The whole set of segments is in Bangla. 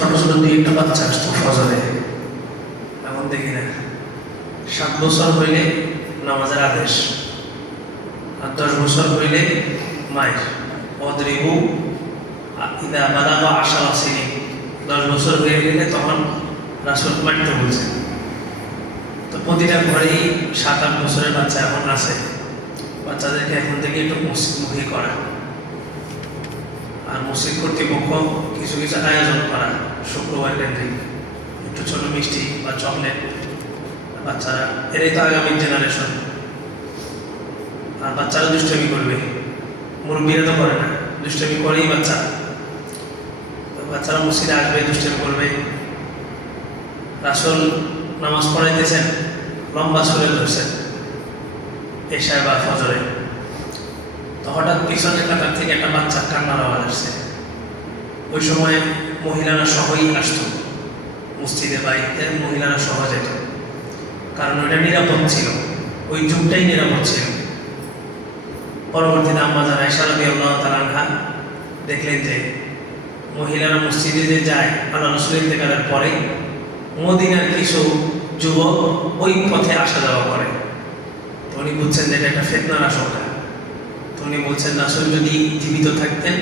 ছোট ছোট দুই একটা বাচ্চা আসতো ফজরে। এমন দেখি না। সাত বছর হইলে নামাজের আদেশ আর দশ বছর হইলে মায়ের। অদ্রিবু বাদাবা আশা আসেনি দশ বছর হয়ে গেলে তখন রাসুল মারতে বলছে। তো প্রতিটা ঘরেই সাত আট বছরের বাচ্চা এখন আছে। বাচ্চাদেরকে এখন থেকে একটু মসজিদমুখী করা। আর মসজিদ কর্তৃপক্ষ কিছু কিছু আয়োজন করা। শুক্রবার কেন্দ্রিক একটু ছোট মিষ্টি বা চকলেট বাচ্চারা, এরাই তো আগামী জেনারেশন আর বাচ্চারা দুষ্টমি করবে। মুরব্বীরা তো করে না, দুষ্টমি করেই বাচ্চা। বাচ্চারা মসজিদে আসবে, দুষ্টমি করবে। রাসুল নামাজ পড়াইতেছেন, লম্বা সরে ধরছেন এশায় বা ফজরে। তো হঠাৎ পিছনের কাতার থেকে একটা বাচ্চার কান্নার আওয়াজ আসছে ওই সময় মহিলারা সহই আসতো। মসজিদে বাড়িতে মহিলারা সহ যেত। কারণ ওইটা নিরাপদ ছিল। ওই যুগটাই নিরাপদ ছিল। পরবর্তীতে আম্মা যারা ইশারবি আল্লাহ তালানহা দেখলেন যে মহিলারা মসজিদে যে যায় আল্লাহ রসুল ইন্তেকালের পরে মদিনার কিছু যুবক ওই পথে আসা যাওয়া করে। তো উনি বুঝছেন যে এটা একটা ফেতনার আশঙ্কা। তো উনি বলছেন, রাসুল যদি জীবিত থাকতেন,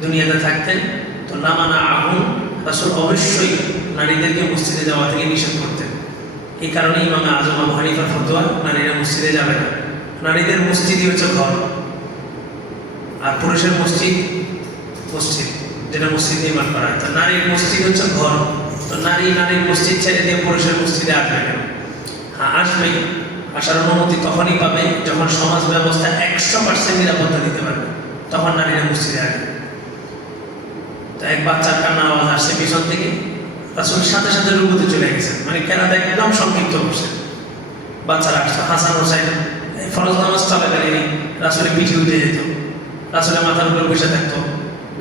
দুনিয়াতে থাকতেন তো নামানা আহুন রাসুল অবশ্যই নারীদেরকে মসজিদে যাওয়া থেকে নিষেধ করতেন। এই কারণে ইমামে আজম আবু হানিফার ফতোয়া, নারীরা মসজিদে যাবে না। নারীদের মসজিদই হচ্ছে ঘর। আর পুরুষের মসজিদ মসজিদ, যেটা মসজিদ নির্মাণ করা হয়। তো নারীর মসজিদ হচ্ছে ঘর। তো নারী নারীর মসজিদ ছেড়ে দিয়ে পুরুষের মসজিদে আসবে কেন? হ্যাঁ আসবেই। আসার অনুমতি তখনই পাবে যখন সমাজ ব্যবস্থা একশো পার্সেন্ট নিরাপত্তা দিতে পারবে। তখন নারীরা মসজিদে আসবে। তো এক বাচ্চার কান্নার আওয়াজ আসছে পিছন থেকে। রাসুল সাথে সাথে রুকুতে চলে গেছেন মানে কেনাতে একদম সংক্ষিপ্ত করছে বাচ্চারা আসতো হাসান হোসাইন ফরজ নামাজ চলাকালীনই রাসুলের পিঠে উঠে যেত। রাসুলের মাথার উপরে বসে থাকতো।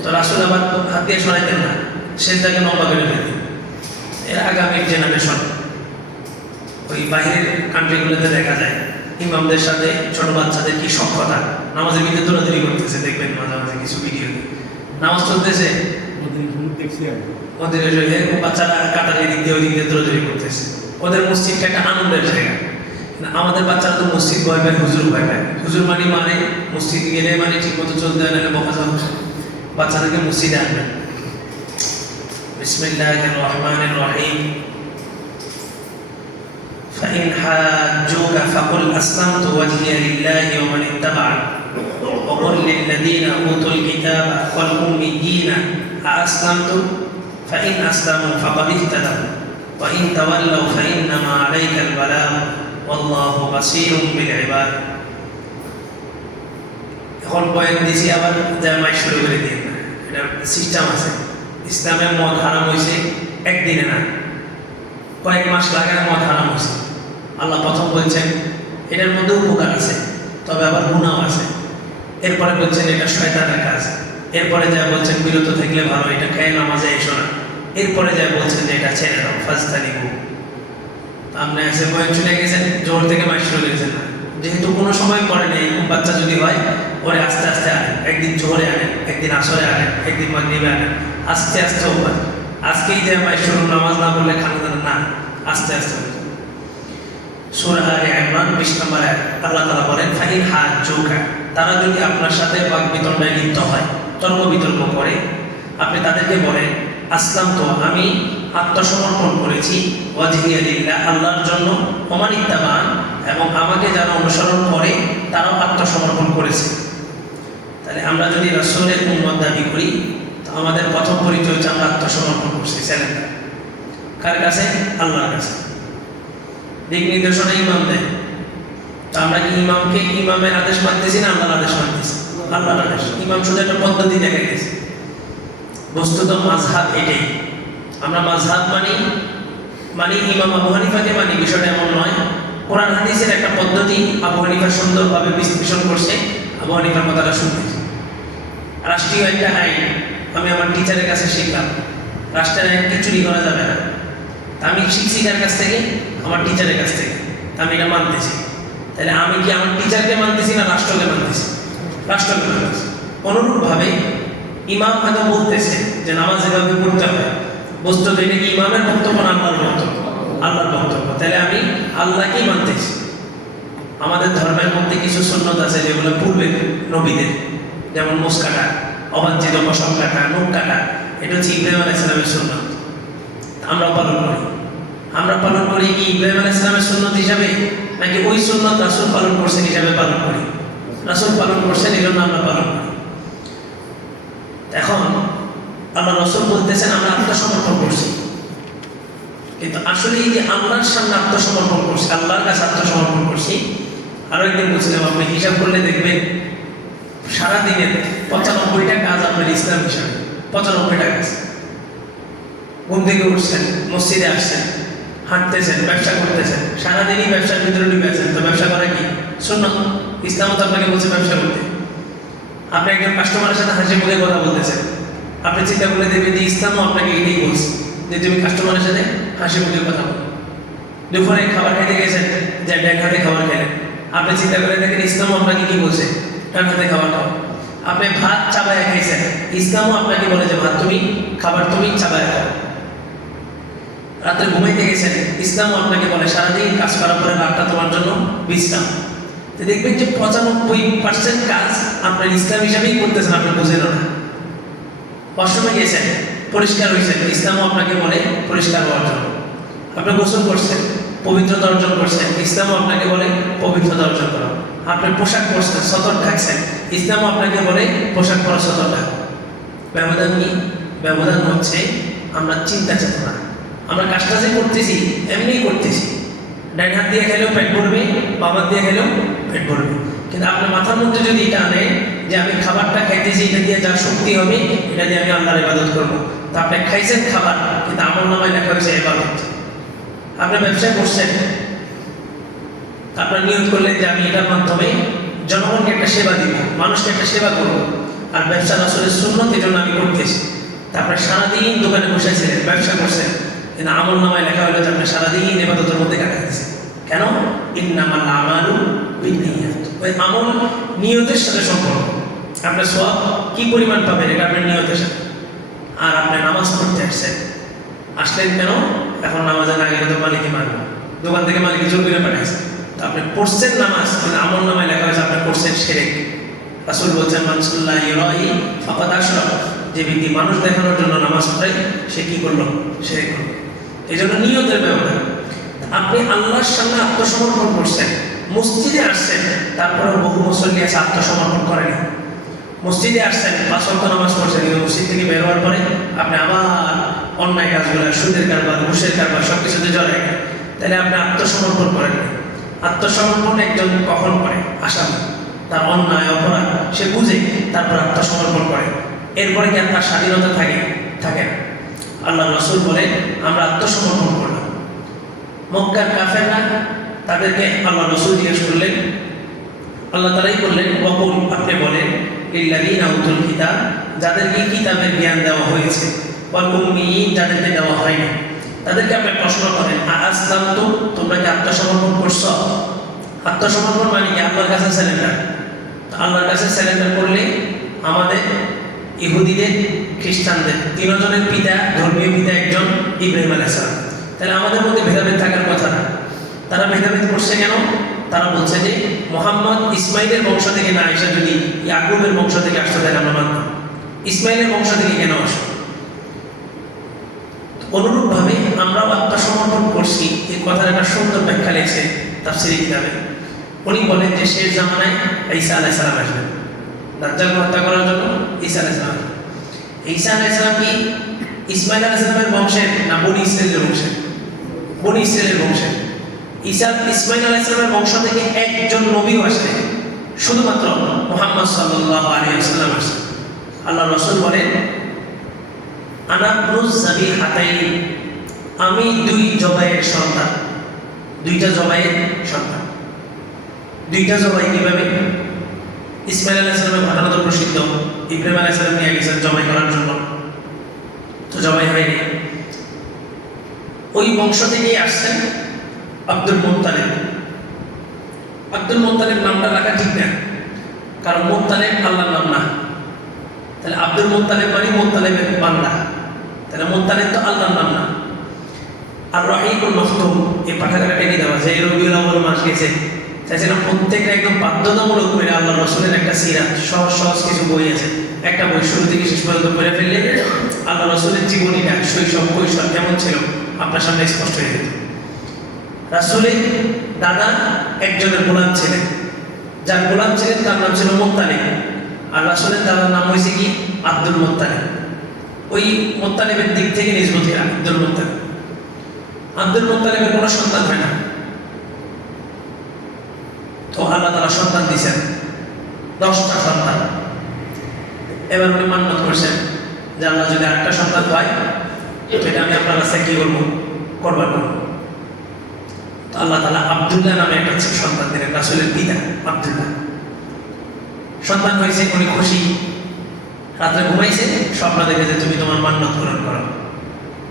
তো রাসুল আবার হাত দিয়ে সরাইতেন না। সে তাকে লম্বা করে ফেলতেন এর আগামী জেনারেশন ওই বাইরের কান্ট্রিগুলোতে দেখা যায়। ইমামদের সাথে ছোট বাচ্চাদের কি সক্ষতা নামাজের ভিতরে দৌড়াদৌড়ি করতেছে, দেখবেন মাঝে মাঝে কিছু ভিডিও নামাজ চলতেছে দেখছি আমি ওদের এরকম বাচ্চারা কাতার এদিক দিয়ে ওই দিক দিয়ে দৌড়াদৌড়ি করতেছে ওদের মসজিদটা একটা আনন্দের জায়গা না, আমাদের বাচ্চারা তো মসজিদ ভয় পায় হুজুর ভয় পায় হুজুর মানে মানে মসজিদ গেলে মানে ঠিক মতো চলতে হয় নাহলে বকা যাবে বাচ্চাদেরকে মসজিদে আনবেন বিসমিল্লাহ রহমান রহিম فإن حاجوك فقل أسلمت وجهي لله ومن اتبعني وقل للذين أوتوا الكتاب والأميين أأسلمتم فإن أسلموا فقد اهتدوا وإن تولوا فإنما عليك البلاغ والله بصير بالعباد এখন পয়েন্ট দিছি আবার জামাই শুরু করে দিন এটা সিস্টেম আছে ইসলামের মদ হারাম হয়েছে একদিনে না কয়েক মাস লাগার মদ হারাম হয়েছে আল্লাহ প্রথম বলছেন এটার মধ্যে উপকার আছে তবে আবার গুণাও আছে এরপরে বলছেন, এটা শয়তানের কাজ। এরপরে যা বলছেন, বিরত থাকলে ভালো, এটা খেয়ে নামাজে এসো না। এরপরে যা বলছেন এটা ছেড়ে দাও ফাজতানি গু আপনি এসে বয়স চলে গেছেন জোর থেকে মাস শুরু করেছেন না। যেহেতু কোনো সময় পরে নেই এরকম বাচ্চা যদি হয়, ওরে আস্তে আস্তে আনেন। একদিন জোহরে আনেন, একদিন আসরে আনেন, একদিন মাগরিবে আনেন। আস্তে আস্তে ওপর আজকেই যে মাস শুরু নামাজ না পড়লে খানা না, আস্তে আস্তে সুরা আলে ইমরান বিশ নম্বর আল্লাহ তালা বলেন, ফাইন হাত চৌকা তারা যদি আপনার সাথে বাক বিতণ্ডায় লিপ্ত হয় তর্ক বিতর্ক করে, আপনি তাদেরকে বলেন, আসলাম তো, আমি আত্মসমর্পণ করেছি, ওয়াজিহিয়ালিল্লাহ, আল্লাহর জন্য অমানিত্যাবান এবং আমাকে যারা অনুসরণ করে, তারাও আত্মসমর্পণ করেছে। তাহলে আমরা যদি রাসূলের উম্মত দাবি করি, তো আমাদের প্রথম পরিচয় হচ্ছে আমরা আত্মসমর্পণ করছি চ্যালেঞ্জ কার কাছে? আল্লাহর কাছে। দিক নির্দেশনা ইমাম দেয় আমরা কি ইমামকে ইমামের আদেশ মানতেছি না আল্লাহর আদেশ মানতেছি? আল্লাহর আদেশ। ইমাম শুধু একটা পদ্ধতি দেখাইতেছে বস্তুত মাঝহাব এটাই। আমরা মাঝহাব মানি মানি ইমাম আবু হানিফাকে মানি, বিষয়টা এমন নয়। কোরআন হাদিসের একটা পদ্ধতি আবু হানিফা সুন্দরভাবে বিশ্লেষণ করছে, আবু হানিফার কথাটা শুনতেছি রাষ্ট্রীয় একটা আইন, আমি আমার টিচারের কাছে শিখলাম। রাষ্ট্রের আইন কি চুরি করা যাবে না। আমি শিখছি কার কাছ থেকে? আমার টিচারের কাছ থেকে। আমি এটা মানতেছি। তাহলে আমি কি আমার টিচারকে মানতেছি না রাষ্ট্রকে মানতেছি? রাষ্ট্রকে মানতেছি। অনুরূপভাবে ইমাম হয়তো বলতেছে যে নামাজ এভাবে পড়তে হয়। বস্তুত এটা কি ইমামের বক্তব্য না আল্লাহর বক্তব্য? আল্লাহর বক্তব্য। তাহলে আমি আল্লাহকেই মানতেছি। আমাদের ধর্মের মধ্যে কিছু সুন্নত আছে যেগুলো পূর্বে নবীদের। যেমন মোস কাটা, অবাঞ্ছিত পশম কাটা নখ কাটা। এটা হচ্ছে ইব্রাহিম আলাহ ইসলামের সুন্নত। আমরা পালন করি। আমরা পালন করি কি ইব্রাহিম আলাহ ইসলামের সুন্নত হিসাবে? নাকি ওই সুন্নত রাসুল পালন করছেন হিসাবে পালন করি? রাসুল পালন করছেন এই জন্য আমরা পালন করি। এখন আল্লাহ রসুল বলতেছেন, আমরা আত্মসমর্পণ করছি। কিন্তু আসলে এই যে আল্লাহর সামনে আত্মসমর্পণ করছি, আল্লাহর কাছে আত্মসমর্পণ করছি, আরও একদিন বলছিলাম, আপনি হিসাব করলে দেখবেন সারাদিনের পঁচানব্বইটা কাজ আপনার ইসলাম হিসাবে পঁচানব্বইটা কাজ। ঘুম থেকে উঠছেন, মসজিদে আসছেন হাঁটতেছেন, ব্যবসা করতেছেন, সারাদিনই ব্যবসার ভিতরে ডুবে আছেন, তো ব্যবসা করা কি? শূন্য ইসলাম তো আপনাকে বলছে ব্যবসা করতে। আপনি একজন কাস্টমারের সাথে হাসি মুখে কথা বলতেছেন। আপনি চিন্তা করলে দেখবেন যে ইসলামও আপনাকে এটাই বলছে, যে তুমি কাস্টমারের সাথে হাসি মুখে কথা বলো। দুপুরে খাবার খাইতে গেছেন, যে ডান হাতে খাবার খেলেন। আপনি চিন্তা করে দেখেন ইসলামও আপনাকে কি বলছে? ডান হাতে খাবার খাও আপনি ভাত চাবায় খাইছেন, ইসলামও আপনাকে বলে যে, ভাত তুমি, খাবার তুমি চাবায় খাও। রাত্রে ঘুমাইতে গেছেন ইসলামও আপনাকে বলে, সারাদিন কাজ করার পরে রাতটা তোমার জন্য বিশ্রাম। তো দেখবেন যে পঁচানব্বই পার্সেন্ট কাজ আপনার ইসলাম হিসাবেই করতেছেন, আপনি বুঝেন না। অষ্টমে গেছেন পরিষ্কার হয়েছেন ইসলামও আপনাকে বলে পরিষ্কার হওয়ার জন্য। আপনি গোসল করছেন, পবিত্রতা অর্জন করছেন, ইসলামও আপনাকে বলে পবিত্রতা অর্জন করা। আপনি পোশাক পরছেন সতর ঢাকছেন ইসলামও আপনাকে বলে পোশাক পরা সতর ঢাক ব্যবধান কি? ব্যবধান হচ্ছে আমরা চিন্তা চেতনা। আমরা কাজটা যে করতেছি, এমনিই করতেছি। ডান হাত দিয়ে খেলেও পেট ভরবে বাবার দিয়ে খেলেও পেট ভরবে। কিন্তু আপনার মাথার মধ্যে যদি এটা আনে যে আমি খাবারটা খাইতেছি, এটা দিয়ে যা শক্তি হবে, এটা দিয়ে আমি আল্লাহর ইবাদত করব। তা আপনি খাইছেন খাবার, কিন্তু আমার নামায় লেখা হয়েছে ইবাদত। আপনি ব্যবসা করছেন আপনার নিয়োগ করলেন যে আমি এটার মাধ্যমে জনগণকে একটা সেবা দিব, মানুষকে একটা সেবা করব। আর ব্যবসা আসলে এই জন্য আমি করতেছি। তারপরে সারাদিন দোকানে বসেছিলেন ব্যবসা করছেন। কিন্তু আমল নামায় লেখা হলো যে আপনি সারাদিন এবাদতের মধ্যে কাটাচ্ছেন কেন? ইন্নামাল আমালু বিনিয়াত। আমল নিয়তের সাথে সম্পর্ক। আপনার সব কি পরিমাণ পাবেন এটা আপনার নিয়তের সাথে? আর আপনি নামাজ পড়তে আসছেন। আসলেন কেন? এখন নামাজের আগে তো মালিকই মারবেন দোকান থেকে মালিক জোর করে পাঠাইছে। তো আপনি পড়ছেন নামাজ কিন্তু আমল নামায় লেখা হয়েছে আপনি পড়ছেন সেরেক। রাসুল বলছেন মানসুল্লাহ ইরাই ফাকাদ আশরাক। যে ব্যক্তি মানুষ দেখানোর জন্য নামাজ পড়ে, সে কি করল? সেরেক করল। এই জন্য নিয়তের ব্যবহার আপনি আল্লাহর সামনে আত্মসমর্পণ করছেন, মসজিদে আসছেন, তারপরে বহু মুসল্লি আছে আত্মসমর্পণ করেনি। মসজিদে আসছেন, পাঁচ ওয়াক্ত নামাজ পড়ছেন, কিন্তু মসজিদ থেকে বের হওয়ার পরে আপনি আবার অন্যায় কাজগুলো, সুদের কারবার, ঘুষের কারবার সব কিছুতে জড়ায় তাহলে আপনি আত্মসমর্পণ করেন। আত্মসমর্পণ একজন কখন করে? আসামি। তার অন্যায়, অপরাধ, সে বুঝে তারপর আত্মসমর্পণ করে। এরপরে কি তার স্বাধীনতা থাকে? থাকে না। আল্লাহ রসুল বলেন আমরা আত্মসমর্পণ করলাম। মক্কার কাফেররা তাদেরকে আল্লাহ রসুল জিজ্ঞেস করলেন। আল্লাহ তালাই বললেন বকুল আপনি বলেন ইল্লাদিন আউতুল কিতাব যাদেরকে কিতাবের জ্ঞান দেওয়া হয়েছে উম্মিয়িন যাদেরকে দেওয়া হয়নি। তাদেরকে আপনি প্রশ্ন করেন আসলাম তো তোমরা কি আত্মসমর্পণ করছ? আত্মসমর্পণ মানে কি? আল্লাহর কাছে স্যালেন্ডার আল্লাহর কাছে স্যালেন্ডার করলে আমাদের ইহুদিদের, খ্রিস্টানদের। তিনজনের পিতা, ধর্মীয় পিতা একজন, ইব্রাহিম আলাইসালাম তাহলে আমাদের মধ্যে ভেদাভেদ থাকার কথা না। তারা ভেদাভেদ করছে কেন? তারা বলছে যে, মোহাম্মদ ইসমাইলের বংশ থেকে না এসে যদি ইয়াকুবের বংশ থেকে আসতে, তাহলে আমরা মানতাম। ইসমাইলের বংশ থেকে কেন আসো অনুরূপভাবে আমরাও আত্মসমর্পণ করছি। এই কথার একটা সুন্দর ব্যাখ্যা লেগেছে তাফসিরি কিতাবে উনি বলেন যে, শেষ জামানায় ঈসা আলাহ সালাম আসবেন। দাজ্জাল হত্যা করার জন্য ঈসা আলাহ সালাম। ঈসা আলাহ সালাম কি? ইসমাইল আলাহ সালামের বংশের না বনি ইসরায়েলের বংশের? বনি ইসরায়েলের বংশের। ঈসা ইসমাইল আলাহ সালামের বংশ থেকে একজন নবীও আসে শুধুমাত্র মোহাম্মদ সাল্লাহ আলিয়া সাল্লাম আসে আল্লাহ রসুল বলেন আনাবনুজ জাবি হাতাই আমি দুই জবাইয়ের সন্তান। দুইটা জবাইয়ের সন্তান। দুইটা জবাই কীভাবে? ইসমাইল আলাহ সালামের ঘটনা তো প্রসিদ্ধ। ইব্রাহিম আলাহ সালাম নিয়ে গেছেন জবাই করার জন্য। তো জবাই হয়নি। ওই বংশ থেকেই আসছেন আব্দুল মোত্তালেব। আব্দুল মোত্তালেব নামটা রাখা ঠিক না, কারণ মোত্তালেব আল্লাহর নাম না। তাহলে আব্দুল মোত্তালেব মানে মোত্তালেবের বান্দা। তাহলে মোত্তালিব তো আল্লাহর নাম না। আর রহিকুল মখতুম, এই পাঠাগারে টেনে দেওয়া যে এই রবিউল মাস গেছে চাইছিলাম প্রত্যেকটা একদম বাধ্যতামূলক করে আল্লাহ রসুলের একটা সিরাত, সহজ সহজ কিছু বই আছে। একটা বই শুরু থেকে শেষ পর্যন্ত করে ফেললে আল্লাহ রসুলের জীবনীটা শৈশব, কৈশোর কেমন ছিল? আপনার সামনে স্পষ্ট হয়ে যেত। রাসুলের দাদা একজনের গোলাম ছিলেন। যার গোলাম ছিলেন তার নাম ছিল মোত্তালিব। আর রাসুলের দাদার নাম হয়েছে কি? আব্দুল মোত্তালিব। ওই মোত্তালিবের দিক থেকে নিজবতী আব্দুল মোত্তালিব। আব্দুল মোত্তালিবের কোনো সন্তান হয় না। আল্লাহ সন্তান সন্তান। এবার উনি করছেন যে আল্লাহ যদি সন্তান এটা আমি কি আল্লাহ তালা নামে একটা সন্তান আবদুল্লাহ। সন্তান হয়েছে, উনি খুশি। রাত্রে ঘুমাইছে, স্বপ্ন দেখে যে তুমি তোমার মান্যত পূরণ করো।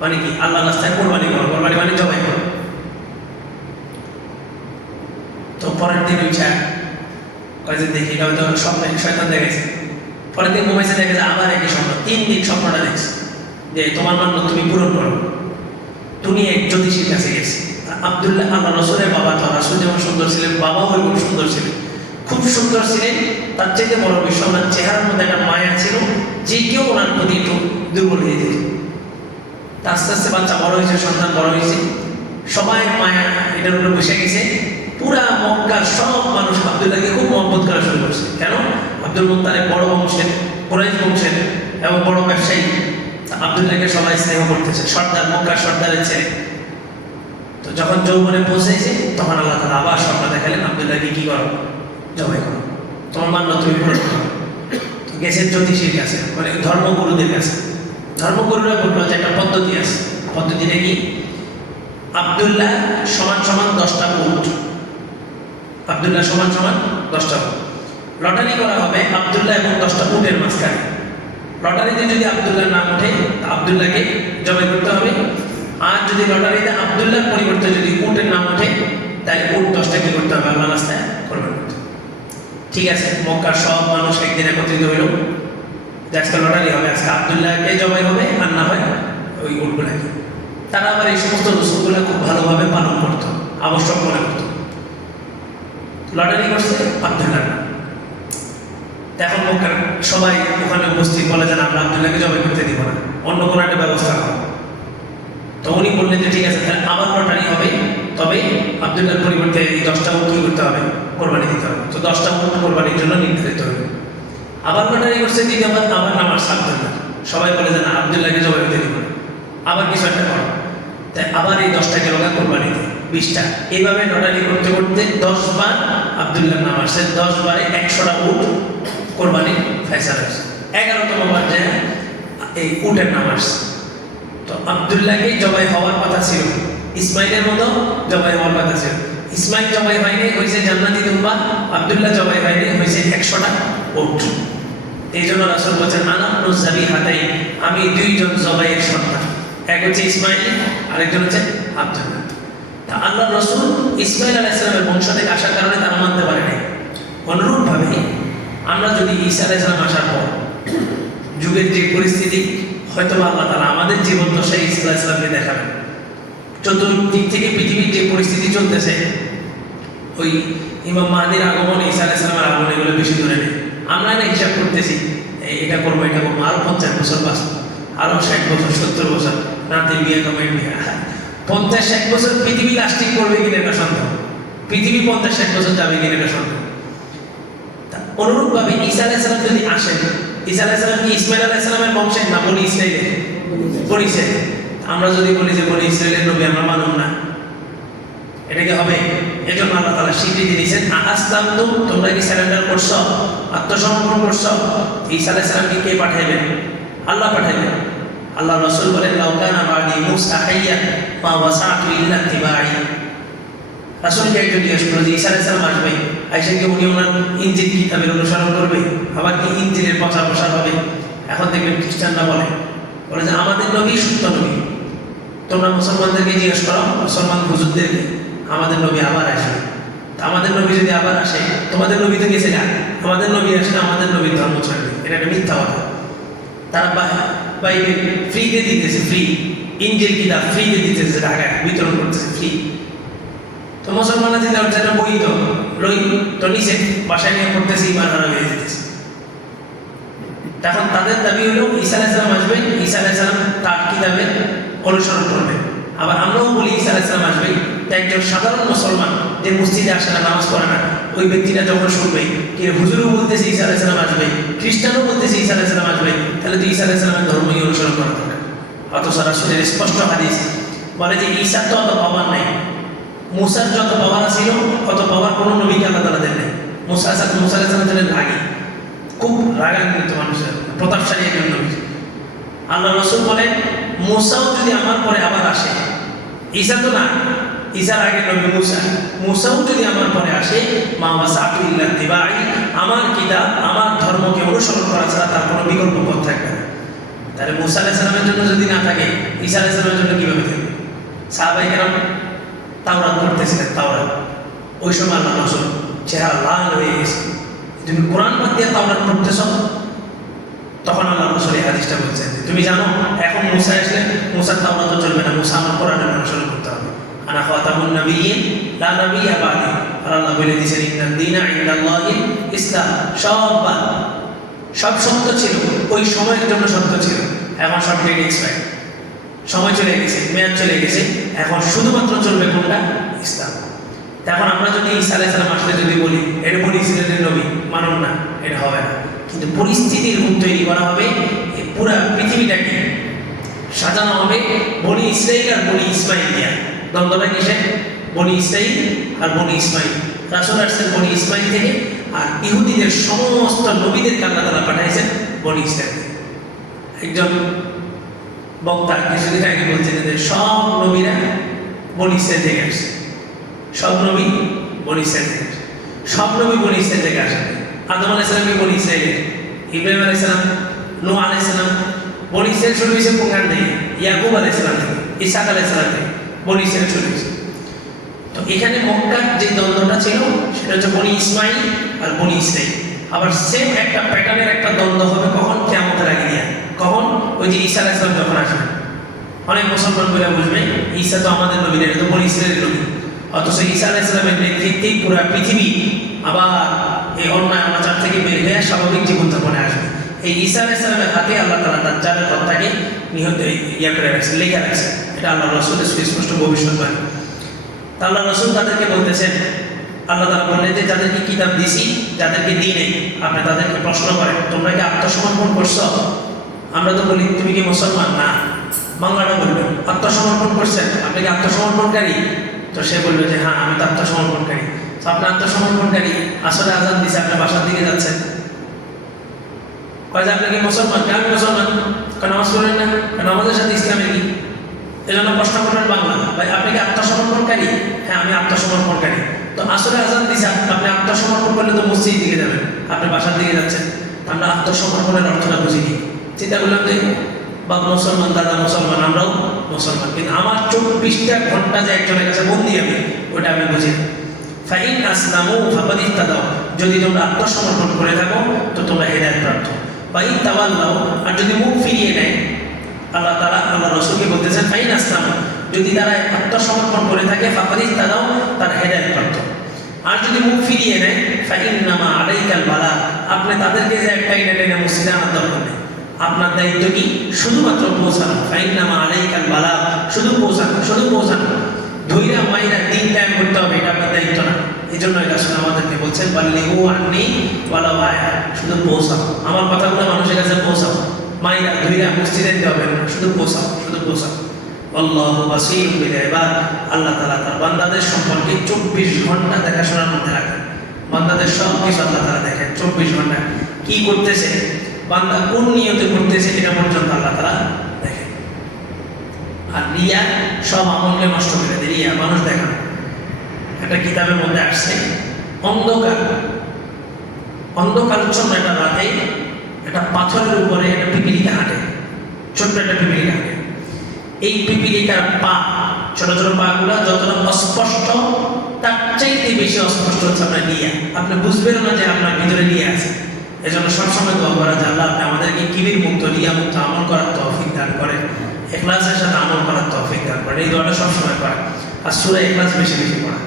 মানে কি? আল্লাহ রাস্তায় কোরবানি করো, কোরবানি মানে জবাই করো তো পরের দিন উঠা কয় যে দেখি হয়তো স্বপ্নে শয়তান দেখেছে পরের দিন ঘুমাইছে দেখে যে আবার একই স্বপ্ন, তিন দিন স্বপ্নটা দেখছে। যে তোমার মান্য তুমি পূরণ করো। তুমি এক জ্যোতিষীর কাছে গেছে। আবদুল্লাহ আল্লাহ রসুলের বাবা তো রাসুল যেমন সুন্দর ছিলেন, বাবাও এরকম সুন্দর ছিলেন। খুব সুন্দর ছিলেন, তার চাইতে বড় বিষয় ওনার চেহারার মধ্যে একটা মায়া ছিল, যে কেউ ওনার প্রতি একটু দুর্বল হয়ে যেত। আস্তে আস্তে বাচ্চা বড় হয়েছে, সন্তান বড় হয়েছে। সবাই মায়া, এটার উপরে বসে গেছে। পুরা মক্কার সব মানুষ আবদুল্লাহকে খুব মহব্বত করা শুরু করছে। কেন? আব্দুল মুত্তালিব বড় বংশের, কোরাইশ বংশের এবং বড় ব্যবসায়ী। আবদুল্লাহকে সবাই স্নেহ করতেছে। সর্দার, মক্কার সর্দারের ছেলে। তো যখন যৌবনে পৌঁছেছে, তখন আল্লাহ তালা আবার স্বপ্ন দেখালেন, আবদুল্লাহকে কি করো? জবাই করো। তোমার মান্য তুমি করো তো গেছে জ্যোতিষীর কাছে মানে ধর্মগুরুদের কাছে। ধর্মগুরুরা বলল যে একটা পদ্ধতি আছে। পদ্ধতিটা কি? আবদুল্লাহ সমান সমান দশটা উট আবদুল্লাহ সমান সমান দশটা উট লটারি করা হবে আবদুল্লাহ এবং দশটা উটের মাঝখানে। লটারিতে যদি আবদুল্লাহ নাম ওঠে আবদুল্লাহকে জবাই করতে হবে। আর যদি লটারিতে আবদুল্লাহর পরিবর্তে যদি উটের নাম ওঠে, তাহলে উট দশটা কি করতে হবে? আল্লাহ রাস্তায় করবে ঠিক আছে, মক্কার সব মানুষ একদিন একত্রিত হইল। আজকে লটারি হবে। আজকে আবদুল্লাহকে জবাই হবে, আর না হয় ওই উটগুলাকে তারা আবার এই সমস্ত রসুলগুলো খুব ভালোভাবে পালন করতো, আবশ্যক মনে করতো। লটারি করছে, আবদুল্লাহ। নাম এখন মক্কার সবাই ওখানে উপস্থিত, বলে যে আমরা আবদুল্লাহকে জবাই করতে দিব না, অন্য কোনো একটা ব্যবস্থা করো। তো উনি বললেন যে, ঠিক আছে, তাহলে আবার লটারি হবে, তবে আবদুল্লাহর পরিবর্তে এই দশটা কি করতে হবে? কোরবানি দিতে হবে। তো দশটা উট কোরবানির জন্য নির্ধারিত হবে আবার লটারি করছে দ্বিতীয়বার আবার নামার আবদুল্লাহ সবাই বলে যে, না, আবদুল্লাহকে জবাই করতে দিব না। আবার কিছু একটা করো। তাই আবার এই দশটাকে লোকা কোরবানি দিই বিশটা এইভাবে লটারি করতে করতে দশ বার আবদুল্লাহ নাম দশ বারে একশোটা উট কোরবানি ফেসাল আসছে এগারোতম বার যে এই উটের নাম আসছে। তো আবদুল্লাহকে জবাই হওয়ার কথা ছিল। ইসমাইলের মতো জবাই হওয়ার কথা ছিল। ইসমাইল জবাই হয়নি, হয়েছে জান্নাতি দুম্বা। আবদুল্লাহ জবাই হয়নি, হয়েছে একশোটা উট। এই জন্য রাসুল বলছেন আনামনু জাবি হাতাই আমি দুইজন জবাইয়ের সন্তান। এক হচ্ছে ইসমাইল, আরেকজন হচ্ছে আবদুল্লাহ। আল্লাহ রসুল ইসমাইল আলাহ ইসলামের বংশ থেকে আসার কারণে তারা মানতে পারে নাই। অনুরূপভাবে আমরা যদি ঈসা আলাহ ইসলাম আসার পর যুগের যে পরিস্থিতি হয়তো আল্লাহ তালা আমাদের জীবন দশায় ঈসা আলাহ ইসলামকে দেখাবেন। চতুর্দিক থেকে পৃথিবীর যে পরিস্থিতি চলতেছে, ওই ইমাম মাহাদির আগমন ঈসা আলাহ ইসলামের আগমন, এগুলো বেশি দূরে নেই। আমরা না হিসাব করতেছি এটা করব এটা করব, আরও পঞ্চাশ বছর বাস আরও ষাট বছর, সত্তর বছর নাতে বিয়ে কমেন্ট বিয়ে। পঞ্চাশ ষাট বছর পৃথিবী লাস্টিং করবে কিনা এটা সন্দেহ। পৃথিবী পঞ্চাশ ষাট বছর যাবে কিনা এটা সন্দেহ। অনুরূপভাবে ঈসা আলাইসালাম যদি আসেন, ঈসা আলাইসালাম কি ইসমাইল আলাইসালামের বংশের না বলি ইসরায়েলের বলি আমরা যদি বলি যে বলি ইসরায়েলের নবী আমরা মানব না। এটা কি হবে এই জন্য আল্লাহ তালা স্বীকৃতি দিয়েছেন আসলাম তো তোমরা কি স্যারেন্ডার করছ? আত্মসমর্পণ করছ? ঈসা আলাইসালামকে কে পাঠাইবেন? আল্লাহ পাঠাইবেন। আল্লাহ রসুল বলেন লাউকানা বাদি মুসা হাইয়া মা ওয়াসাতু ইল্লা তিবাই রাসূলকে একজন জিজ্ঞেস করল যে, ঈসা আলাইহিস সালাম আসবে? আইসা কি, উনি ওনার ইঞ্জিল কিতাবের অনুসরণ করবে? আবার কি ইঞ্জিলের প্রচার প্রসার হবে? এখন দেখবেন খ্রিস্টানরা বলে বলে যে, আমাদের নবী সত্য নবী। তোমরা মুসলমানদেরকে জিজ্ঞেস করো, মুসলমান হুজুরদেরকে, আমাদের নবী আবার আসবে। আমাদের নবী যদি আবার আসে, তোমাদের নবী তো গেছে যান আমাদের নবী আসলে আমাদের নবীর ধর্ম ছাড়বে। এটা একটা মিথ্যা কথা। তারা বাইবেল ফ্রিতে দিতেছে ফ্রি ইঞ্জিল কিতাব ফ্রিতে দিতেছে, ঢাকায় বিতরণ করতেছে ফ্রি তো মুসলমানরা যেটা যেটা বই তো রই তো নিচে বাসায় নিয়ে পড়তেছে, ইমান হারা হয়ে যেতেছে। তখন তাদের দাবি হলো, ঈসা আলাইসালাম আসবেন, ঈসা আলাইসালাম তার কিতাবে অনুসরণ করবেন। আবার আমরাও বলি, ঈসা আলাইসালাম আসবে একজন সাধারণ মুসলমান যে মসজিদে আসে না, নামাজ পড়ে না ওই ব্যক্তিটা যখন শুনবে, কি হুজুরও বলতেছে ঈসা আলাইসালাম আসবে, খ্রিস্টানও বলতেছে ঈসা আলাইসালাম আসবে, তাহলে তো ঈসা আলাইসালামের ধর্মই অনুসরণ করা দরকার। অথচ রাসুলের স্পষ্ট হাদিস বলে যে ঈশার তো অত পাওয়ার নাই। মুসার যত পাওয়ার ছিল অত পাওয়ার কোনো নবীকে আল্লাহ তালা দেন নাই মুসা আসাদ মুসা আলাইসালাম রাগী। খুব রাগান্বিত মানুষের প্রতাপশালী একজন নবী। আল্লাহ রসুল বলেন মুসাও যদি আমার পরে আবার আসে, ঈসা তো না ঈসার আগে নবী মুসা। মুসাও যদি আমার পরে আসে মা ওয়াসাফিল্লাহ দিবাই আমার কিতাব, আমার ধর্মকে অনুসরণ করা ছাড়া তার কোনো বিকল্প পথ থাকবে না। তাহলে মুসা আলাইসালামের জন্য যদি না থাকে ঈসা আলাইসালামের জন্য কীভাবে থাকবে? সাহাবাই কেন তাওরাত পড়তেছিলেন, তাওরাত। ওই সময় আল্লাহ রসুল চেহারা লাল হয়ে গেছে। তুমি কোরআন বাদ দিয়ে তাওরাত পড়তেছ? তখন আল্লাহ রসুল এই হাদিসটা বলছেন তুমি জানো, এখন মুসা আসলে মুসার তাওরাত তো চলবে না, মুসা আমার কোরআনের অনুসরণ আনা খাতামুন নবিয়্যিন লা নবিয়্যা বাদি আর বলে দিয়েছেন ইন্নাদ দীনা ইনদাল্লাহি ইসলাম সব সব সত্য ছিল। ওই সময়ের জন্য সত্য ছিল। এখন সব ডেট এক্সপায়ার সময় চলে গেছে, মেয়াদ চলে গেছে। এখন শুধুমাত্র চলবে কোনটা? ইসলাম। এখন আমরা যদি ঈসা আলাইসালাম আসলে যদি বলি এটা বলি ইসরায়েলের নবী মানব না, এটা হবে না। কিন্তু পরিস্থিতির রূপ তৈরি করা হবে পুরা পৃথিবীটাকে সাজানো হবে বনি ইসরাইল আর বনি ইসমাইল দিয়া দ্বন্দ্বটা কিসের? বনি ইসরাইল আর বনি ইসমাইল। রাসুল আসছেন বনি ইসমাইল থেকে আর ইহুদিদের সমস্ত নবীদের আল্লাহ তালা পাঠাইছেন বনি ইসরাইল একজন বক্তা কিছুদিন আগে বলছিলেন যে সব নবীরা বনি ইসরাইল থেকে আসছে। সব নবী বনি ইসরাইল থেকে আসে। সব নবী বনি ইসরাইল থেকে আসেন আদম আলাইসালাম কি বনি ইসরাইলের ইব্রাহিম আলাইসালাম নো আলাইসালাম বনি ইসরাইল শুরু হয়েছে কোনখান থেকে? ইয়াকুব আলাইসালাম থেকে ইসাক আলাইসালাম থেকে। বনি ইসরাইল শুরু হয়েছে তো এখানে মক্কার যে দ্বন্দ্বটা ছিল, সেটা হচ্ছে বনি ইসমাইল আর বনি ইসরাইল। আবার সেম একটা প্যাটার্নের একটা দ্বন্দ্ব হবে কখন? কেমতের আগে দিয়া। কখন? ওই যে ঈসা আলাইসালাম যখন আসবেন। অনেক মুসলমান বলে বুঝবে, ঈসা তো আমাদের নবী এটা তো বনি ইসরায়েলের নবী। অথচ ঈসা আলাইসালামের নেতৃত্বে পুরো পৃথিবী আবার এই অন্যায় অনাচার থেকে বের হয়ে স্বাভাবিক জীবনযাপনে আসবে। এই ঈসা আলাইসালামের হাতে আল্লাহ তালা তার যাদের হত্যাকে নিহত ইয়া করে রাখছে লেখা রাখছে এটা আল্লাহ রসুলের সুস্পষ্ট ভবিষ্যৎবাণী তা আল্লাহ রসুল তাদেরকে বলতেছেন, আল্লাহ তালা বললেন যে, যাদেরকে কিতাব দিছি, যাদেরকে দিই নেই, আপনি তাদেরকে প্রশ্ন করেন, তোমরা কি আত্মসমর্পণ করছ? আমরা তো বলি, তুমি কি মুসলমান? না। বাংলাটা বলবেন আত্মসমর্পণ করছেন, আপনি কি আত্মসমর্পণকারী? তো সে বলল যে হ্যাঁ আমি তো আত্মসমর্পণকারী। তো আপনি আত্মসমর্পণকারী, আসলে আজান দিছে, আপনি বাসার দিকে যাচ্ছেন। কয় যে আপনি মুসলমান আমি মুসলমান কেন নামাজ পড়েন না কেন আমাদের সাথে ইসলামে কি এজন্য প্রশ্ন করবেন বাংলা ভাই আপনি কি আত্মসমর্পণকারী হ্যাঁ আমি আত্মসমর্পণকারী তো আসলে আজান দিছে আপনি আত্মসমর্পণ করলে তো মসজিদ দিকে যাবেন আপনি বাসার দিকে যাচ্ছেন আমরা আত্মসমর্পণের অর্থটা বুঝিনি চিন্তা করলাম যে বাবা মুসলমান দাদা মুসলমান আমরাও মুসলমান কিন্তু আমার চব্বিশটা ঘণ্টা যে একজনের কাছে বন্দি আমি ওটা আমি বুঝি। ফাইন আসলামু দাও যদি তোমরা আত্মসমর্পণ করে থাকো তো তোমরা হেদায়ত প্রাপ্ত বা ইন তাওয়াল্লাও আর যদি মুখ ফিরিয়ে নেয়, আল্লাহ তালা আল্লাহ রসুলকে বলতেছেন, ফাইন আসলাম। যদি তারা আত্মসমর্পণ করে থাকে ফাবাদিত্তা দাও তার হেদায়ত প্রাপ্ত। আর যদি মুখ ফিরিয়ে নেয় ফাইন নামা আলাইকাল বালা। আপনি তাদেরকে যে একটা ইনে টেনে মসজিদে আনার দরকার নেই। আপনার দায়িত্ব কি? শুধুমাত্র পৌঁছানো। ফাইন নামা আলাইকাল বালা। শুধু পৌঁছানো শুধু পৌঁছানো। ধৈরা মাইরা দিন টাইম করতে হবে, এটা আপনার দায়িত্ব না। এই জন্য এটা আসলে আমাদেরকে বলছেন ও আননি বলা ভাই শুধু পৌঁছাও। আমার কথাগুলো মানুষের কাছে পৌঁছাও। মাইরা ধৈরা মসজিদে দিতে হবে না, শুধু পৌঁছাও শুধু পৌঁছাও। আল্লাহ বাসির ইবাদ। আল্লাহ তাআলা তার বান্দাদের সম্পর্কে চব্বিশ ঘণ্টা দেখাশোনার মধ্যে রাখেন। বান্দাদের সব কিছু আল্লাহ তাআলা দেখেন, চব্বিশ ঘণ্টা। কি করতেছে? বান্দা কোন নিয়তে করতেছে এটা পর্যন্ত আল্লাহ তাআলা দেখেন। আর রিয়া, সব আমলকে নষ্ট করে দেয়। রিয়া, মানুষ দেখানো। একটা কিতাবের মধ্যে আসছে, অন্ধকার। অন্ধকারচ্ছন্ন একটা রাতে একটা পাথরের উপরে একটা পিপিলিকা হাঁটে, ছোট্ট একটা পিপিলিকা হাঁটে। এই পিপিলিকার পা, ছোট ছোট পাগুলা যতটা অস্পষ্ট, তার চাইতে বেশি অস্পষ্ট হচ্ছে আপনার নিয়া আপনি বুঝবেন না যে আপনার ভিতরে নিয়ে আছে। এই জন্য সবসময় দোয়া করা, যে আল্লাহ আপনি আমাদেরকে কিবির মুক্ত রিয়া মুক্ত আমল করার তৌফিক দান করেন। এখলাসের সাথে আমল করার তৌফিক দান করেন। এই দোয়াটা সবসময় করা আর সুরা এখলাস বেশি বেশি পড়া।